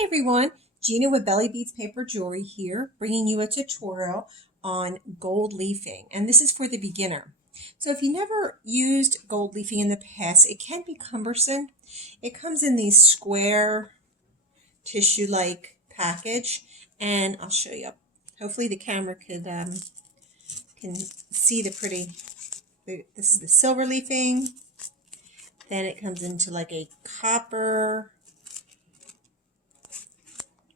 Hi everyone, Gina with Belly Beads Paper Jewelry here, bringing you a tutorial on gold leafing, and this is for the beginner. So if you never used gold leafing in the past, it can be cumbersome. It comes in these square tissue-like package, and I'll show you. Hopefully the camera can see the pretty. This is the silver leafing. Then it comes into like a copper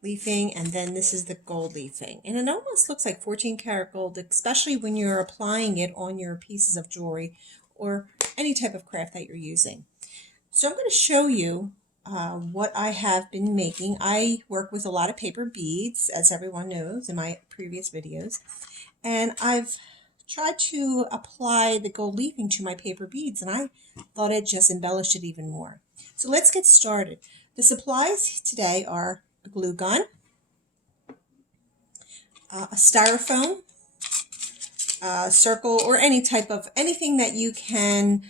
leafing, and then this is the gold leafing, and it almost looks like 14 karat gold, especially when you're applying it on your pieces of jewelry or any type of craft that you're using. So I'm going to show you what I have been making. I work with a lot of paper beads, as everyone knows in my previous videos, and I've tried to apply the gold leafing to my paper beads, and I thought it just embellished it even more. So let's get started. The supplies today are a glue gun, a styrofoam, a circle, or anything that you can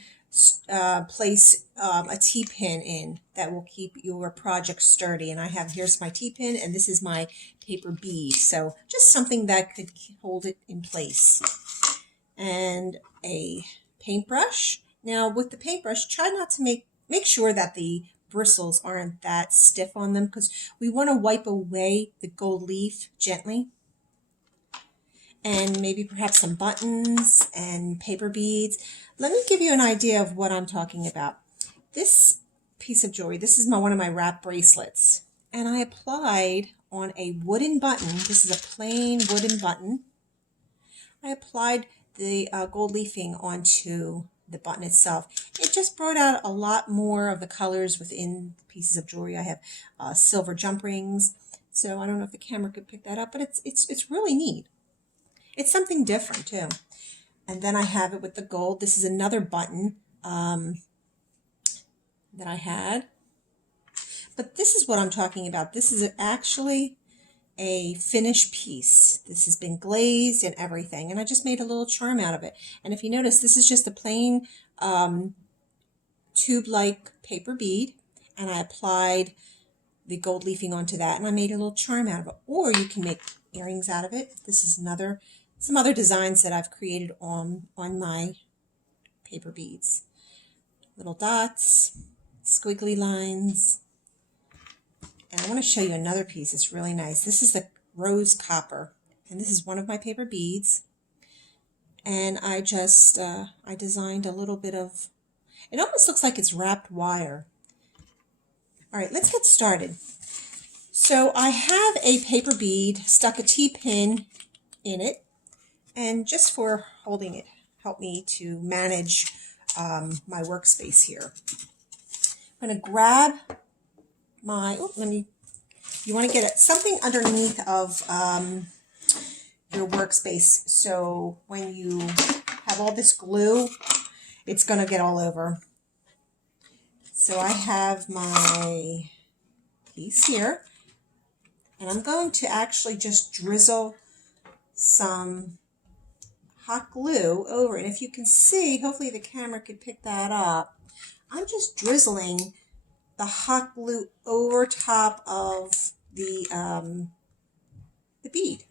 place a T-pin in that will keep your project sturdy. And here's my T-pin, and this is my paper bead. So just something that could hold it in place. And a paintbrush. Now with the paintbrush, try not to make sure that the bristles aren't that stiff on them, because we want to wipe away the gold leaf gently. And maybe perhaps some buttons and paper beads. Let me give you an idea of what I'm talking about. This piece of jewelry, this is one of my wrap bracelets, and I applied on a wooden button. This is a plain wooden button. I applied the gold leafing onto the button itself. It just brought out a lot more of the colors within the pieces of jewelry. I have silver jump rings, so I don't know if the camera could pick that up, but it's really neat. It's something different too. And then I have it with the gold. This is another button that I had, but this is what I'm talking about. This is actually a finished piece. This has been glazed and everything, and I just made a little charm out of it. And if you notice, this is just a plain tube-like paper bead, and I applied the gold leafing onto that, and I made a little charm out of it. Or you can make earrings out of it. This is some other designs that I've created on my paper beads. Little dots, squiggly lines. And I want to show you another piece. It's really nice. This is the rose copper, and this is one of my paper beads. And I just I designed a little bit of. It almost looks like it's wrapped wire. All right, let's get started. So I have a paper bead, stuck a T-pin in it, and just for holding it, help me to manage my workspace here. I'm going to grab my, you want to get something underneath of your workspace, so when you have all this glue, it's going to get all over. So I have my piece here, and I'm going to actually just drizzle some hot glue over it. And if you can see, hopefully the camera could pick that up, I'm just drizzling the hot glue over top of the bead.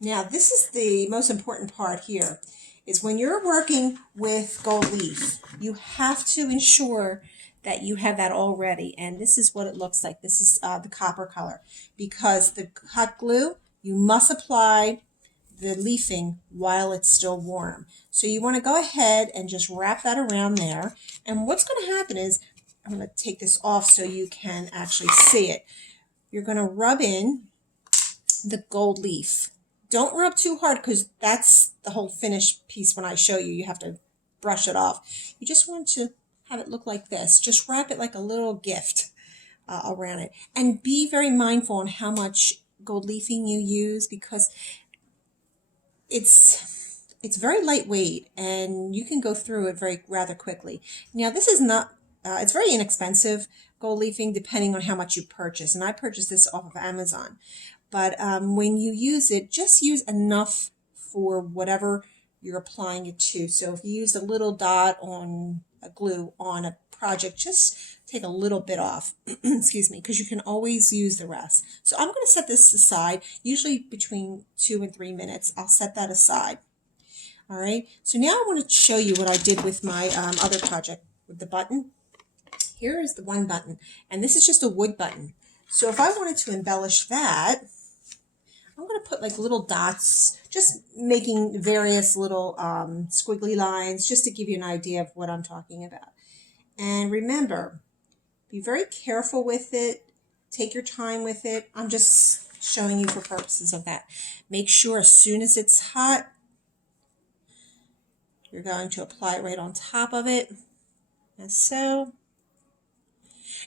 Now this is the most important part here, is when you're working with gold leaf, you have to ensure that you have that all ready. And this is what it looks like. This is the copper color, because the hot glue, you must apply the leafing while it's still warm. So you want to go ahead and just wrap that around there. And what's going to happen is, I'm going to take this off so you can actually see it. You're going to rub in the gold leaf. Don't rub too hard, because that's the whole finished piece. When I show you, you have to brush it off. You just want to have it look like this. Just wrap it like a little gift around it. And be very mindful on how much gold leafing you use, because it's very lightweight and you can go through it rather quickly. Now this is not, it's very inexpensive gold leafing depending on how much you purchase, and I purchased this off of Amazon. But when you use it, just use enough for whatever you're applying it to. So if you used a little dot on a glue on a project, just take a little bit off, excuse me, because you can always use the rest. So I'm going to set this aside, usually between 2 and 3 minutes. I'll set that aside. All right, so now I want to show you what I did with my other project with the button. Here is the one button, and this is just a wood button. So if I wanted to embellish that, I'm going to put like little dots, just making various little squiggly lines, just to give you an idea of what I'm talking about. And remember, be very careful with it. Take your time with it. I'm just showing you for purposes of that. Make sure as soon as it's hot, you're going to apply it right on top of it, as so.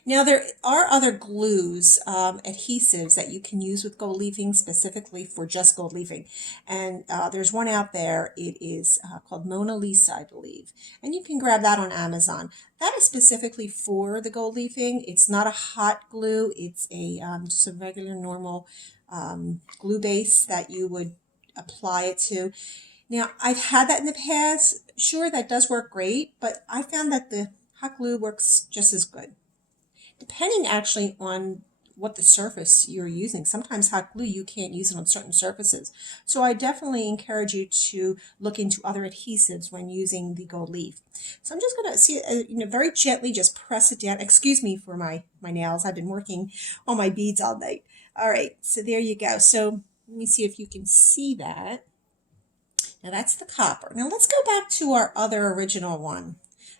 Now there are other glues, adhesives that you can use with gold leafing, specifically for just gold leafing. And there's one out there. It is called Mona Lisa, I believe. And you can grab that on Amazon. That is specifically for the gold leafing. It's not a hot glue. It's a just a regular normal glue base that you would apply it to. Now, I've had that in the past. Sure, that does work great, but I found that the hot glue works just as good. Depending actually on what the surface you're using. Sometimes hot glue, you can't use it on certain surfaces. So I definitely encourage you to look into other adhesives when using the gold leaf. So I'm just going to see, very gently just press it down. Excuse me for my nails. I've been working on my beads all night. All right, so there you go. So let me see if you can see that. Now that's the copper. Now let's go back to our other original one.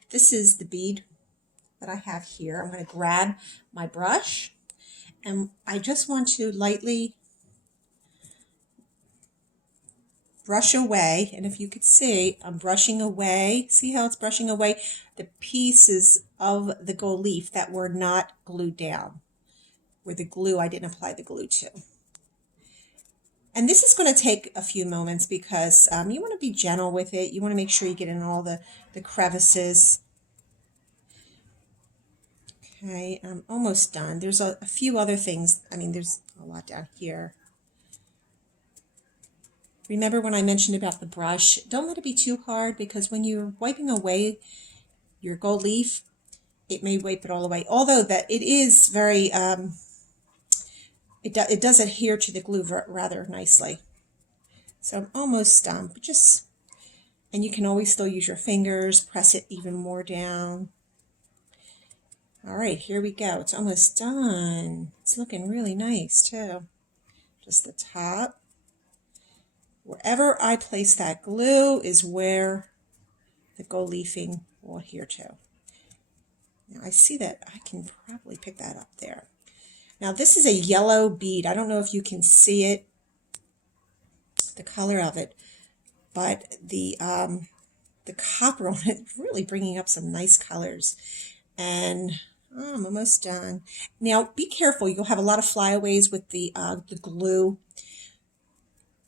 This is the bead that I have here. I'm going to grab my brush, and I just want to lightly brush away. And if you could see, I'm brushing away. See how it's brushing away the pieces of the gold leaf that were not glued down, where the glue, I didn't apply the glue to. And this is going to take a few moments because you want to be gentle with it. You want to make sure you get in all the crevices. Okay, I'm almost done. There's a few other things. I mean, there's a lot down here. Remember when I mentioned about the brush? Don't let it be too hard, because when you're wiping away your gold leaf, it may wipe it all away. Although that it is very, it does adhere to the glue rather nicely. So I'm almost done, but and you can always still use your fingers, press it even more down. All right, here we go. It's almost done. It's looking really nice too. Just the top. Wherever I place that glue is where the gold leafing will adhere to. Now I see that I can probably pick that up there. Now this is a yellow bead. I don't know if you can see it, the color of it, but the copper on it is really bringing up some nice colors. And I'm almost done. Now be careful. You'll have a lot of flyaways with the glue.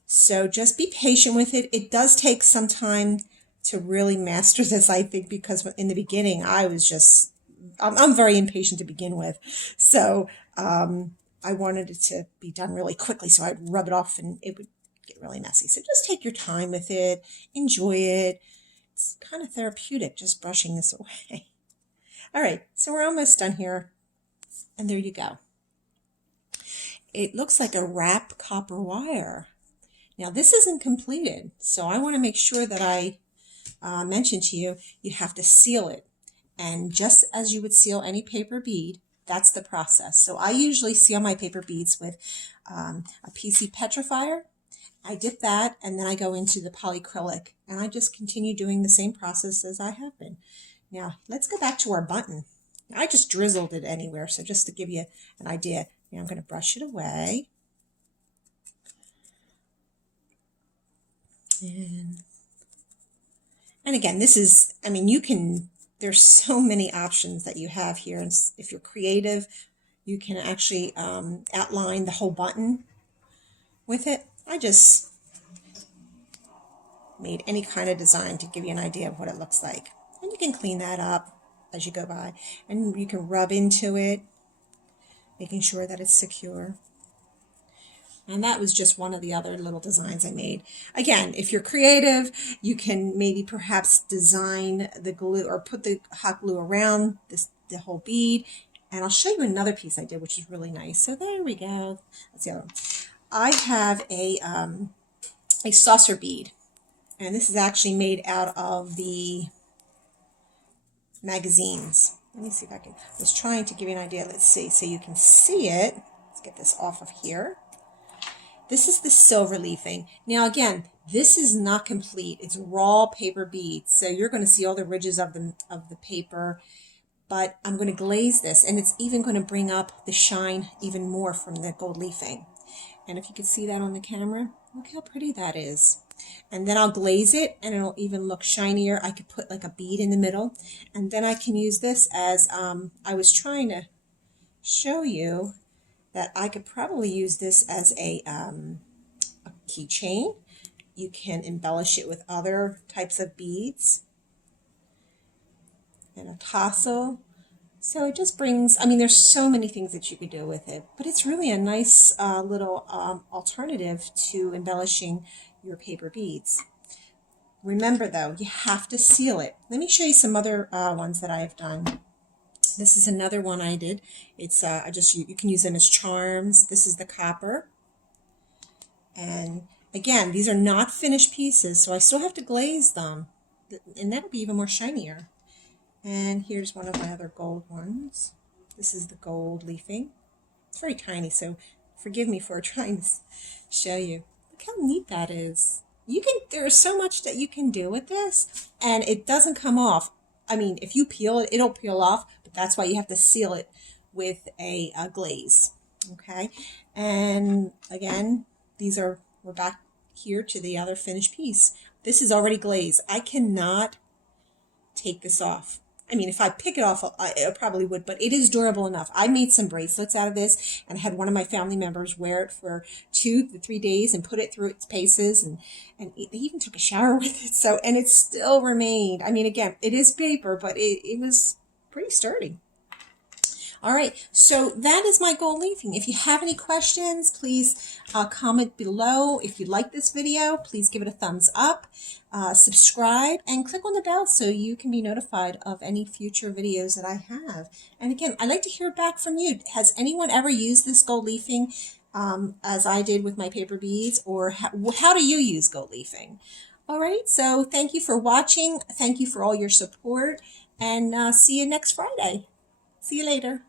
So just be patient with it. It does take some time to really master this, I think, because in the beginning I was just, I'm very impatient to begin with. So I wanted it to be done really quickly, so I'd rub it off and it would get really messy. So just take your time with it. Enjoy it. It's kind of therapeutic just brushing this away. All right, so we're almost done here. And there you go. It looks like a wrap copper wire. Now this isn't completed, so I want to make sure that I mention to you, you have to seal it. And just as you would seal any paper bead, that's the process. So I usually seal my paper beads with a PC petrifier. I dip that, and then I go into the polyacrylic, and I just continue doing the same process as I have been. Now let's go back to our button. I just drizzled it anywhere, so just to give you an idea. Now I'm going to brush it away. And again, this is, I mean, there's so many options that you have here. And if you're creative, you can actually outline the whole button with it. I just made any kind of design to give you an idea of what it looks like. And you can clean that up as you go by. And you can rub into it, making sure that it's secure. And that was just one of the other little designs I made. Again, if you're creative, you can maybe perhaps design the glue or put the hot glue around the whole bead. And I'll show you another piece I did, which is really nice. So there we go. That's the other one. I have a saucer bead. And this is actually made out of the magazines. Let me see if I can. I was trying to give you an idea. Let's see. So you can see it. Let's get this off of here. This is the silver leafing. Now again, this is not complete. It's raw paper beads. So you're going to see all the ridges of the paper, but I'm going to glaze this, and it's even going to bring up the shine even more from the gold leafing. And if you can see that on the camera, look how pretty that is. And then I'll glaze it, and it'll even look shinier. I could put like a bead in the middle, and then I can use this as, I was trying to show you that I could probably use this as a keychain. You can embellish it with other types of beads and a tassel. So it just brings, I mean, there's so many things that you could do with it, but it's really a nice little alternative to embellishing your paper beads. Remember though, you have to seal it. Let me show you some other ones that I have done. This is another one I did. It's you can use them as charms. This is the copper. And again, these are not finished pieces, so I still have to glaze them. And that'll be even more shinier. And here's one of my other gold ones. This is the gold leafing. It's very tiny, so forgive me for trying to show you. Look how neat that is. There's so much that you can do with this, and it doesn't come off. I mean, if you peel it, it'll peel off, but that's why you have to seal it with a glaze. Okay, and again, we're back here to the other finished piece. This is already glazed. I cannot take this off. I mean, if I pick it off, I probably would, but it is durable enough. I made some bracelets out of this, and I had one of my family members wear it for 2 to 3 days and put it through its paces, and they even took a shower with it. So, and it still remained. I mean, again, it is paper, but it was pretty sturdy. All right, so that is my gold leafing. If you have any questions, please comment below. If you like this video, please give it a thumbs up, subscribe, and click on the bell so you can be notified of any future videos that I have. And again, I'd like to hear back from you. Has anyone ever used this gold leafing as I did with my paper beads, or how do you use gold leafing? All right, so thank you for watching. Thank you for all your support, and see you next Friday. See you later.